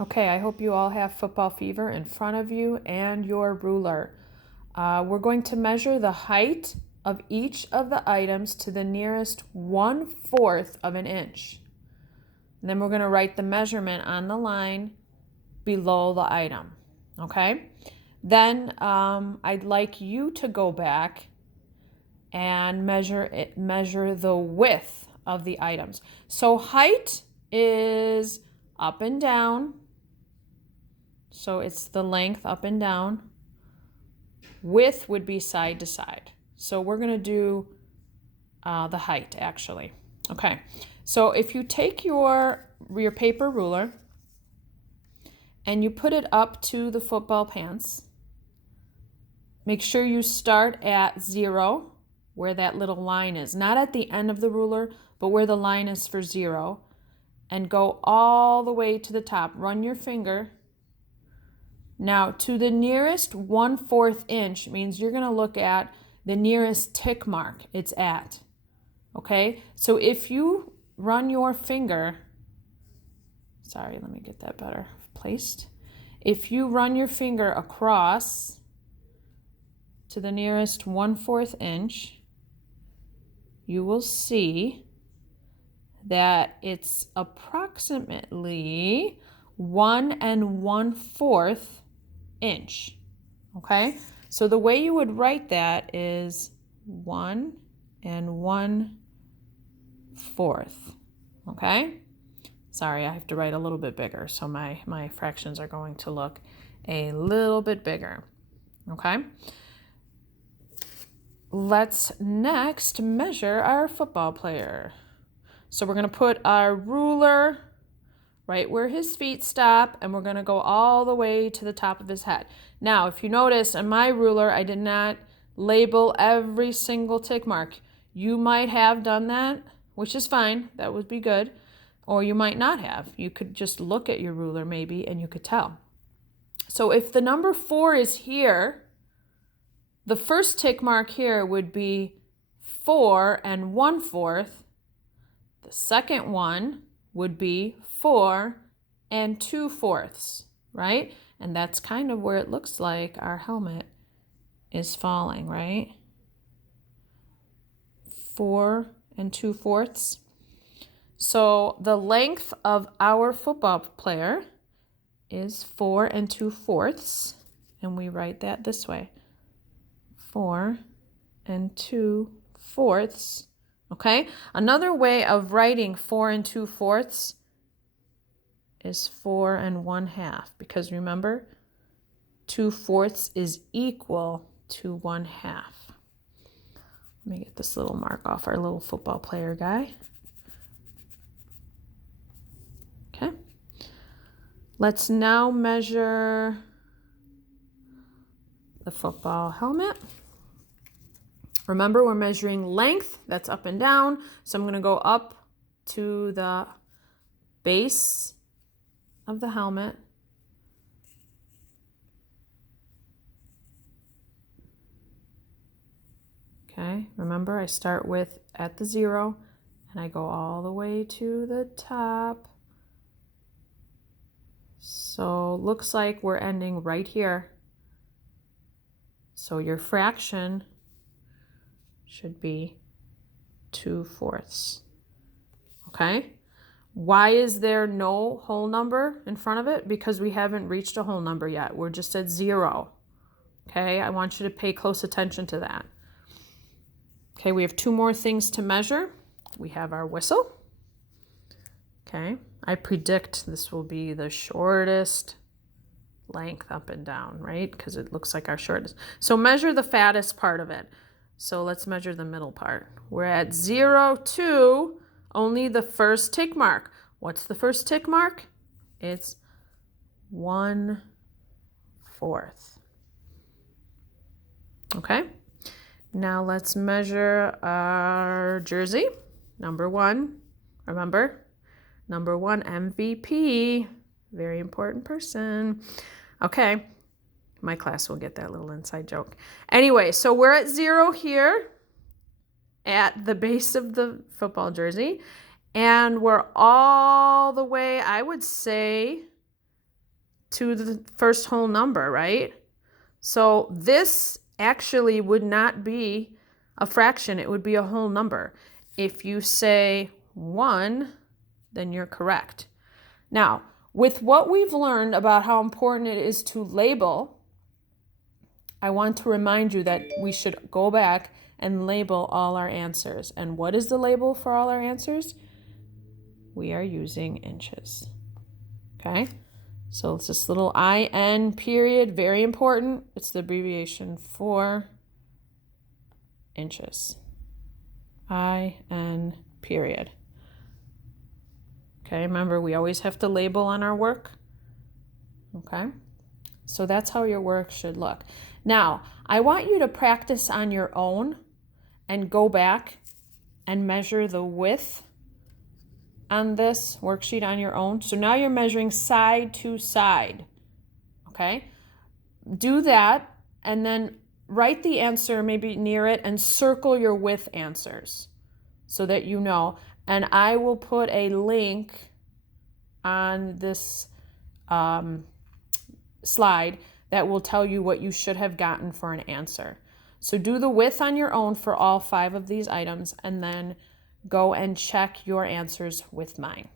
Okay, I hope you all have football fever in front of you and your ruler. We're going to measure the height of each of the items to the nearest 1/4 of an inch. And then we're going to write the measurement on the line below the item. Okay? Then I'd like you to go back and measure the width of the items. So height is up and down. So it's the length up and down. Width would be side to side. So we're going to do the height actually. Okay. So if you take your paper ruler and you put it up to the football pants, make sure you start at 0, where that little line is. Not at the end of the ruler, but where the line is for 0. And go all the way to the top. Run your finger. Now, to the nearest 1/4 inch means you're going to look at the nearest tick mark it's at. Okay? So if you run your finger, sorry, let me get that better placed. If you run your finger across to the nearest 1/4 inch, you will see that it's approximately 1 1/4 inch. Okay? So the way you would write that is 1 1/4. Okay? Sorry, I have to write a little bit bigger, so my fractions are going to look a little bit bigger. Okay? Let's next measure our football player. So we're going to put our ruler right where his feet stop, and we're going to go all the way to the top of his head. Now, if you notice, on my ruler, I did not label every single tick mark. You might have done that, which is fine. That would be good. Or you might not have. You could just look at your ruler maybe, and you could tell. So if the number 4 is here, the first tick mark here would be 4 1/4. The second one would be 4 2/4, right? And that's kind of where it looks like our helmet is falling, right? 4 2/4. So the length of our football player is 4 2/4, and we write that this way. 4 2/4. Okay? Another way of writing 4 2/4 is 4 1/2, because remember, 2/4 is equal to 1/2. Let me get this little mark off our little football player guy. Okay. Let's now measure the football helmet. Remember, we're measuring length, that's up and down. So I'm going to go up to the base of the helmet. Okay, remember I start with at the 0 and I go all the way to the top. So looks like we're ending right here. So your fraction should be 2/4. Okay? Why is there no whole number in front of it? Because we haven't reached a whole number yet. We're just at 0. Okay? I want you to pay close attention to that. Okay, we have 2 more things to measure. We have our whistle. Okay, I predict this will be the shortest length up and down, right? Because it looks like our shortest. So measure the fattest part of it. So let's measure the middle part. We're at 0 2, only the first tick mark. What's the first tick mark? It's 1/4. Okay, now let's measure our jersey. Number 1, remember, number 1 MVP, very important person. Okay, my class will get that little inside joke. Anyway, so we're at 0 here at the base of the football jersey, and we're all the way, I would say, to the first whole number, right? So this actually would not be a fraction, it would be a whole number. If you say 1, then you're correct. Now, with what we've learned about how important it is to label, I want to remind you that we should go back and label all our answers. And what is the label for all our answers? We are using inches. Okay? So it's this little IN period, very important. It's the abbreviation for inches. IN period. Okay, remember we always have to label on our work. Okay? So that's how your work should look. Now, I want you to practice on your own and go back and measure the width on this worksheet on your own. So now you're measuring side to side, okay? Do that and then write the answer maybe near it and circle your width answers so that you know. And I will put a link on this slide that will tell you what you should have gotten for an answer. So do the width on your own for all 5 of these items and then go and check your answers with mine.